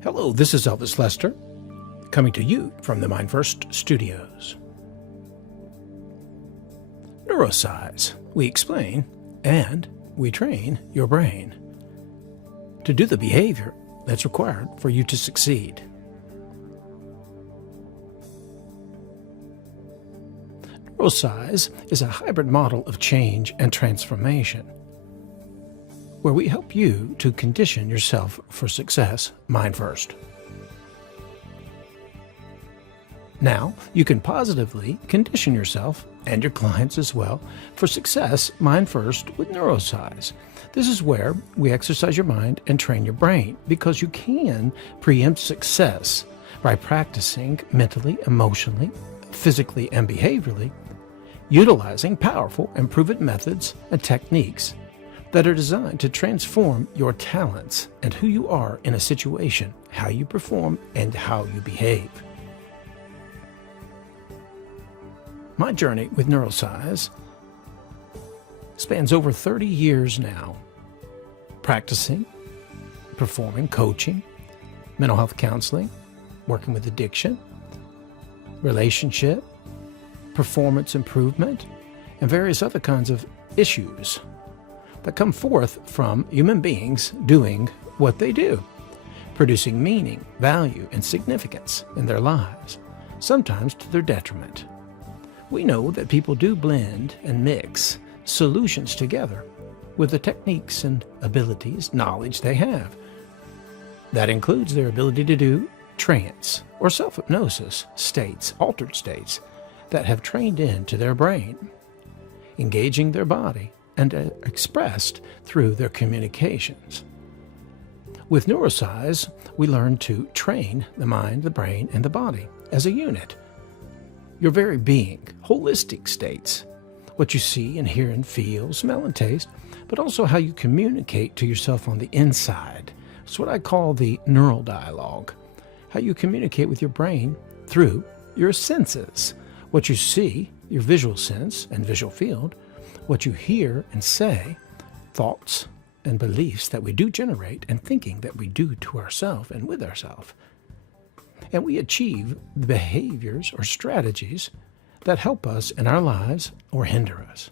Hello, this is Elvis Lester, coming to you from the Mind First Studios. Neurocise. We explain and we train your brain to do the behavior that's required for you to succeed. Neurocise is a hybrid model of change and transformation, where we help you to condition yourself for success, mind first. Now, you can positively condition yourself, and your clients as well, for success, mind first, with Neurocise. This is where we exercise your mind and train your brain, because you can preempt success by practicing mentally, emotionally, physically, and behaviorally, utilizing powerful and proven methods and techniques that are designed to transform your talents and who you are in a situation, how you perform, and how you behave. My journey with Neurocise spans over 30 years now, practicing, performing, coaching, mental health counseling, working with addiction, relationship, performance improvement, and various other kinds of issues that come forth from human beings doing what they do, producing meaning, value, and significance in their lives, sometimes to their detriment. We know that people do blend and mix solutions together with the techniques and abilities, knowledge they have. That includes their ability to do trance or self-hypnosis states, altered states, that have trained into their brain, engaging their body, and expressed through their communications. With Neurocise, we learn to train the mind, the brain, and the body as a unit. Your very being, holistic states, what you see and hear and feel, smell and taste, but also how you communicate to yourself on the inside. It's what I call the neural dialogue, how you communicate with your brain through your senses, what you see, your visual sense and visual field, what you hear and say, thoughts and beliefs that we do generate, and thinking that we do to ourselves and with ourselves. And we achieve the behaviors or strategies that help us in our lives or hinder us.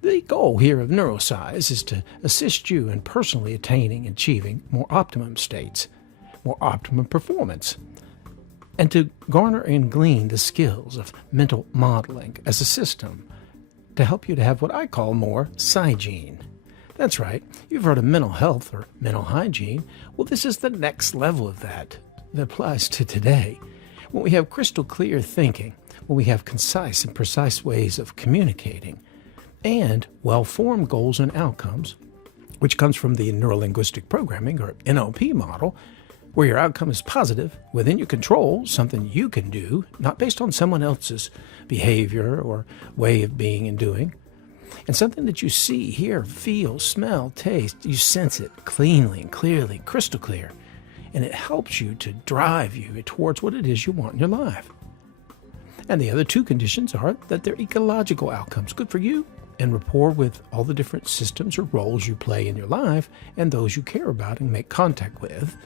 The goal here of Neurocise is to assist you in personally attaining and achieving more optimum states, more optimum performance, and to garner and glean the skills of mental modeling as a system to help you to have what I call more hygiene. That's right, you've heard of mental health or mental hygiene. Well, this is the next level of that applies to today. When we have crystal clear thinking, when we have concise and precise ways of communicating, and well-formed goals and outcomes, which comes from the neuro-linguistic programming or NLP model, where your outcome is positive, within your control, something you can do, not based on someone else's behavior or way of being and doing, and something that you see, hear, feel, smell, taste, you sense it cleanly and clearly, crystal clear, and it helps you to drive you towards what it is you want in your life. And the other two conditions are that they're ecological outcomes, good for you, and rapport with all the different systems or roles you play in your life and those you care about and make contact with.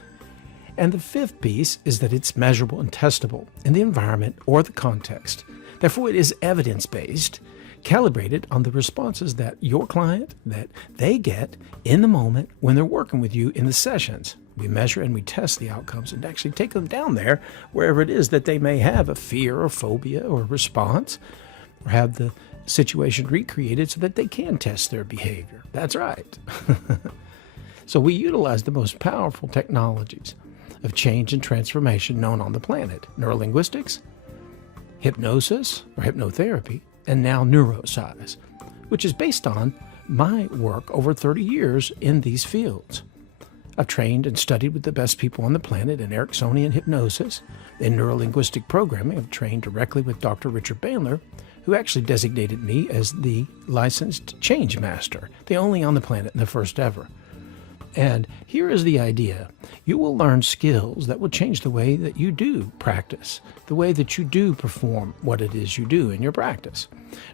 And the fifth piece is that it's measurable and testable in the environment or the context. Therefore, it is evidence-based, calibrated on the responses that your client, that they get in the moment when they're working with you in the sessions. We measure and we test the outcomes and actually take them down there wherever it is that they may have a fear or phobia or response, or have the situation recreated so that they can test their behavior. That's right. So we utilize the most powerful technologies of change and transformation known on the planet: neurolinguistics, hypnosis or hypnotherapy, and now Neurocise, which is based on my work over 30 years in these fields. I've trained and studied with the best people on the planet in Ericksonian hypnosis. In neurolinguistic programming, I've trained directly with Dr. Richard Bandler, who actually designated me as the licensed change master, the only on the planet and the first ever. And here is the idea. You will learn skills that will change the way that you do practice, the way that you do perform what it is you do in your practice.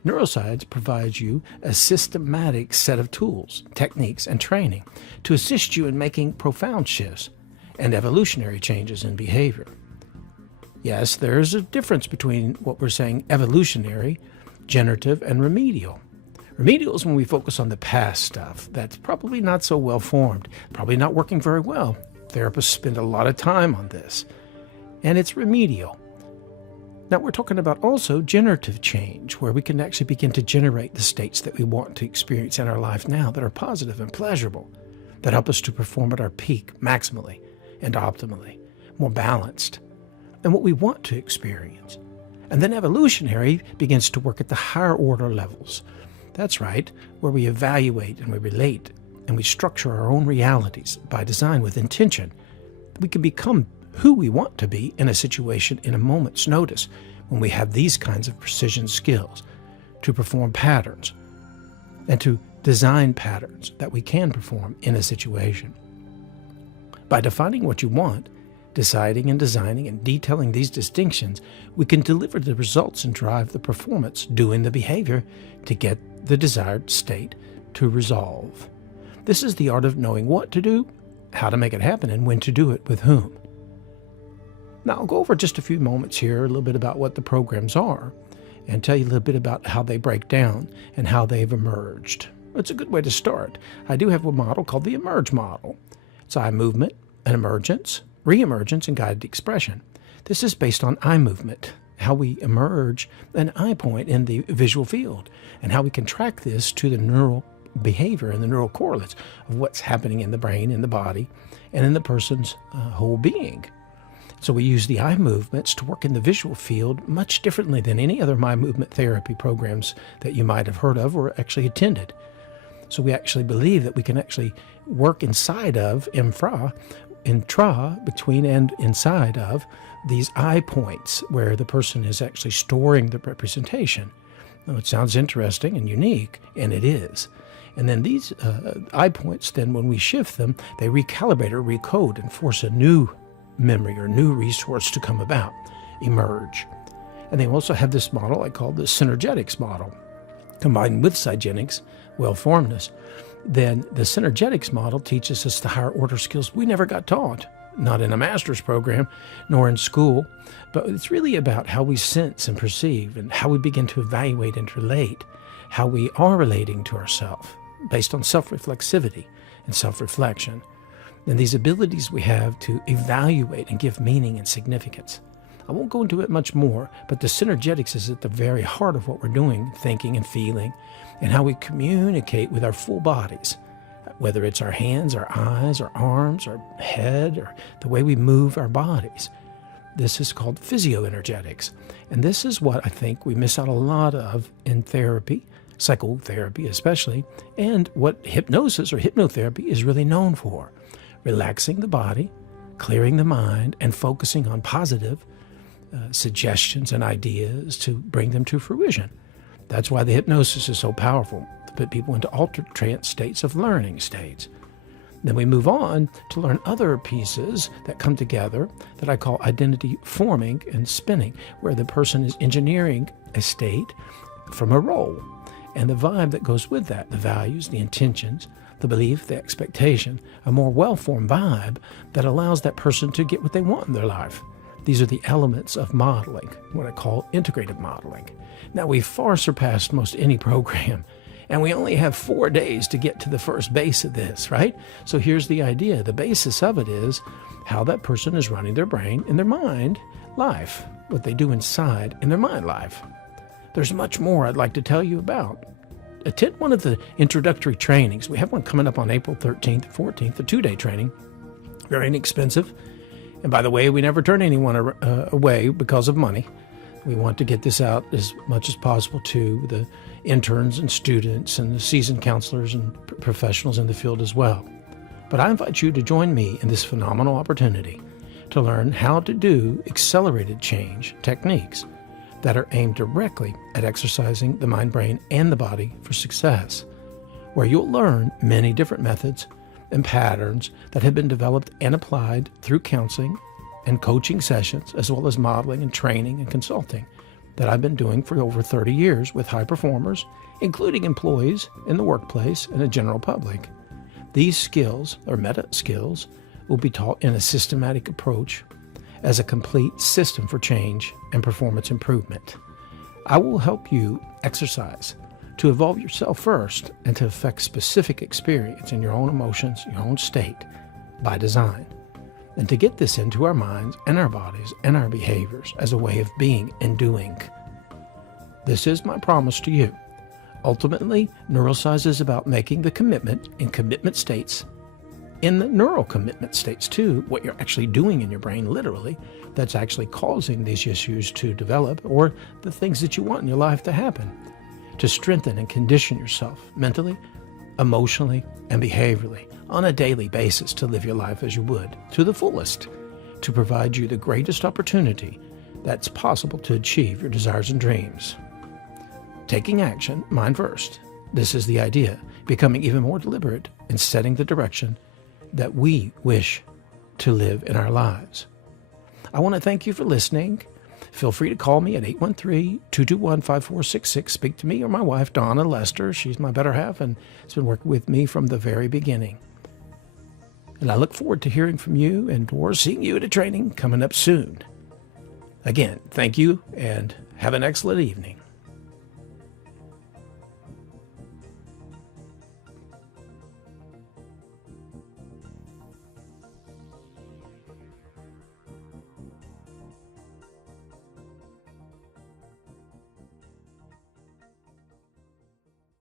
Neurocise provides you a systematic set of tools, techniques, and training to assist you in making profound shifts and evolutionary changes in behavior. Yes, there's a difference between what we're saying evolutionary, generative, and remedial. Remedial is when we focus on the past stuff that's probably not so well formed, probably not working very well. Therapists spend a lot of time on this, and it's remedial. Now we're talking about also generative change, where we can actually begin to generate the states that we want to experience in our life now that are positive and pleasurable, that help us to perform at our peak maximally and optimally, more balanced, and what we want to experience. And then evolutionary begins to work at the higher order levels. That's right, where we evaluate and we relate and we structure our own realities by design with intention. We can become who we want to be in a situation in a moment's notice when we have these kinds of precision skills to perform patterns and to design patterns that we can perform in a situation. By defining what you want, deciding and designing and detailing these distinctions, we can deliver the results and drive the performance, doing the behavior to get the desired state to resolve. This is the art of knowing what to do, how to make it happen, and when to do it with whom. Now, I'll go over just a few moments here, a little bit about what the programs are, and tell you a little bit about how they break down and how they've emerged. It's a good way to start. I do have a model called the Emerge model. It's eye movement and emergence, re-emergence, and guided expression. This is based on eye movement, how we emerge an eye point in the visual field, and how we can track this to the neural behavior and the neural correlates of what's happening in the brain, in the body, and in the person's whole being. So we use the eye movements to work in the visual field much differently than any other eye movement therapy programs that you might have heard of or actually attended. So we actually believe that we can actually work inside of, intra, between and inside of these eye points where the person is actually storing the representation. Now, it sounds interesting and unique, and it is. And then these eye points, then when we shift them, they recalibrate or recode and force a new memory or new resource to come about, emerge. And they also have this model I call the synergetics model, combined with cygenics, well-formedness. Then the synergetics model teaches us the higher order skills we never got taught, not in a master's program, nor in school, but it's really about how we sense and perceive and how we begin to evaluate and relate, how we are relating to ourselves based on self-reflexivity and self-reflection. And these abilities we have to evaluate and give meaning and significance. I won't go into it much more, but the synergetics is at the very heart of what we're doing, thinking and feeling, and how we communicate with our full bodies, whether it's our hands, our eyes, our arms, our head, or the way we move our bodies. This is called physioenergetics. And this is what I think we miss out a lot of in therapy, psychotherapy especially, and what hypnosis or hypnotherapy is really known for. Relaxing the body, clearing the mind, and focusing on positive suggestions and ideas to bring them to fruition. That's why the hypnosis is so powerful, to put people into altered trance states of learning states. Then we move on to learn other pieces that come together that I call identity forming and spinning, where the person is engineering a state from a role, and the vibe that goes with that, the values, the intentions, the belief, the expectation, a more well-formed vibe that allows that person to get what they want in their life. These are the elements of modeling, what I call integrative modeling. Now, we've far surpassed most any program, and we only have 4 days to get to the first base of this, right? So here's the idea. The basis of it is how that person is running their brain and their mind life, what they do inside in their mind life. There's much more I'd like to tell you about. Attend one of the introductory trainings. We have one coming up on April 13th and 14th, a 2-day training. Very inexpensive. And by the way, we never turn anyone away because of money. We want to get this out as much as possible to the interns and students and the seasoned counselors and professionals in the field as well. But I invite you to join me in this phenomenal opportunity to learn how to do accelerated change techniques that are aimed directly at exercising the mind, brain, and the body for success, where you'll learn many different methods and patterns that have been developed and applied through counseling and coaching sessions, as well as modeling and training and consulting that I've been doing for over 30 years with high performers, including employees in the workplace and the general public. These skills, or meta skills, will be taught in a systematic approach as a complete system for change and performance improvement. I will help you exercise to evolve yourself first and to affect specific experience in your own emotions, your own state, by design, and to get this into our minds and our bodies and our behaviors as a way of being and doing. This is my promise to you. Ultimately, Neurocise is about making the commitment in commitment states, in the neural commitment states too, what you're actually doing in your brain, literally, that's actually causing these issues to develop, or the things that you want in your life to happen, to strengthen and condition yourself mentally, emotionally, and behaviorally on a daily basis to live your life as you would, to the fullest, to provide you the greatest opportunity that's possible to achieve your desires and dreams. Taking action, mind first. This is the idea, becoming even more deliberate in setting the direction that we wish to live in our lives. I want to thank you for listening. Feel free to call me at 813-221-5466. Speak to me or my wife, Donna Lester. She's my better half and has been working with me from the very beginning. And I look forward to hearing from you and or seeing you at a training coming up soon. Again, thank you and have an excellent evening.